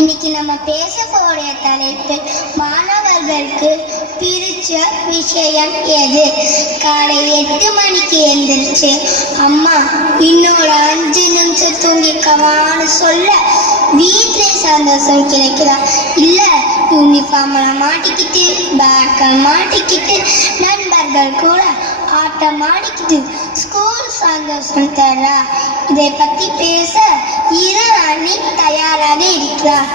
இன்னைக்கு நம்ம பேச போற தலைப்பு மாணவர்களுக்கு பிடிச்ச விஷயம் எது? காலை 8 மணிக்கு எழுந்திருச்சு அம்மா இன்னொரு 5 நிமிஷம் தூங்கிக்கவான்னு சொல்ல வீட்டிலே சந்தோஷம் கிடைக்குதா? இல்ல யூனிஃபார்ம்ல மாட்டிக்கிட்டு பேக்கை மாட்டிக்கிட்டு நண்பர்கள் கூட ஆட்டம் ஆடிக்கிட்டு ஸ்கூல் சந்தோஷம் தரா? இதை பத்தி பேச அணி தயாராக இருக்கிறார்.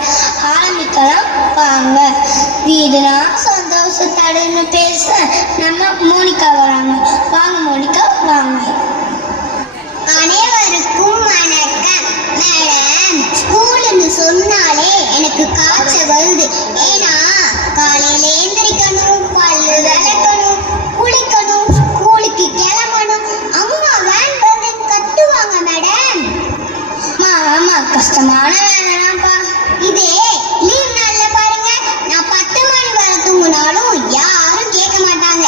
ஆரம்பிக்கலாம் வாங்க. வீடுனா சந்தோஷம் தருன்னு பேச நம்ம மோனிகா வராங்க. வாங்க மோனிகா வாங்க. அனைவருக்கும் வணக்கம். மேடம், ஸ்கூல்னு சொன்னாலே எனக்கு காய்ச்சல் வருது. ஏன்னா காலையில எந்திரிக்கணும், பல்லு விளக்கணும், குளிக்கணும், ஸ்கூலுக்கு கிளம்பணும். அம்மா வேன் வந்து கத்துவாங்க மேடம். ஆமா கஷ்டமான வேலைதான்ப்பா. இதே லீவ் நாள்ல பாருங்க, நான் 10 மணி வரை தூங்கினாலும் யாரும் கேட்க மாட்டாங்க.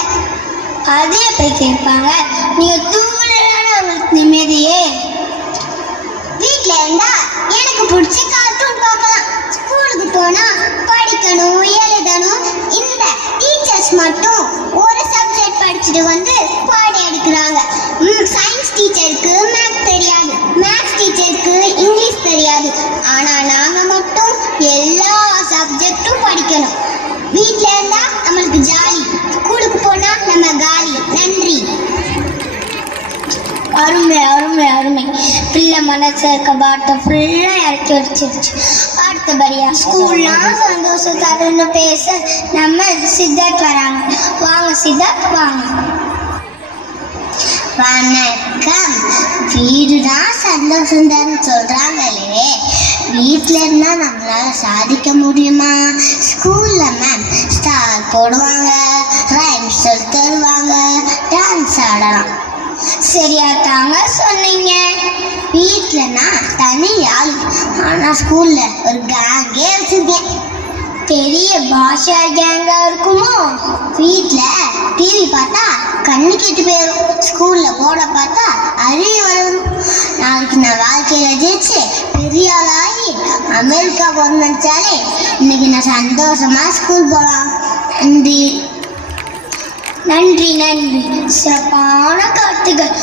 அது எப்படி கேட்பாங்க? நீங்க தூங்கலன்னா அவங்களுக்கு நிம்மதியே. வீட்ல இருந்தா எனக்கு பிடிச்ச கார்ட்டூன் பார்க்கலாம். ஸ்கூலுக்கு போனா படிக்கணும், எழுதணும். இந்த டீச்சர்ஸ் மட்டும் ஒரு சப்ஜெக்ட் படிச்சுட்டு வந்து பாடம் எடுக்கிறாங்க. சயின்ஸ் டீச்சருக்கு மேத்ஸ் தெரியாது, மேத்ஸ் டீச்சருக்கு இங்கிலீஷ் தெரியாது. ஆனா நாங்க மட்டும் எல்லா சப்ஜெக்டும் படிக்கணும். வீட்ல இருந்தா நம்மளுக்கு ஜாலி, ஸ்கூலுக்கு போனா நம்ம காலி. நன்றி. அருமை அருமை அருமை. பிள்ளை மனசு இருக்க பாட்டை ஃபுல்லா இறக்கி வச்சிருச்சு. அடுத்தபடியா ஸ்கூல்லாம் சந்தோஷம் தருன்னு பேச நம்ம சித்தார்த் வராங்க. வாங்க சித்தார்த் வாங்க. வணக்கம். வீடுதான் சந்தோஷம் தான் சொல்றாங்களே, வீட்டில் இருந்தால் நம்மளால சாதிக்க முடியுமா? ஸ்கூல்ல மேம் ஸ்டார் போடுவாங்க, ரைம்ஸ் தருவாங்க, டான்ஸ் ஆடலாம். சரியா தாங்க சொன்னீங்க. வீட்டிலனா தனி ஆள், ஆனால் ஸ்கூல்ல ஒரு கேங்கே வச்சிருக்கேன். பெரிய பாஷா கேங்கா இருக்குமோ? வீட்டில் டிவி பார்த்தா கண்ணு கெட்டு போயிடும், ஸ்கூல்ல போட பார்த்தா அறிவு வரும். நாளைக்கு நான் வாழ்க்கையில ஜெயிச்சு பெரிய ஆளாகி அமெரிக்கா போகணும்னு நினைச்சாலே இன்னைக்கு நான் சந்தோஷமா ஸ்கூல் போகலாம். நன்றி நன்றி நன்றி. சிறப்பான கருத்துக்கள்.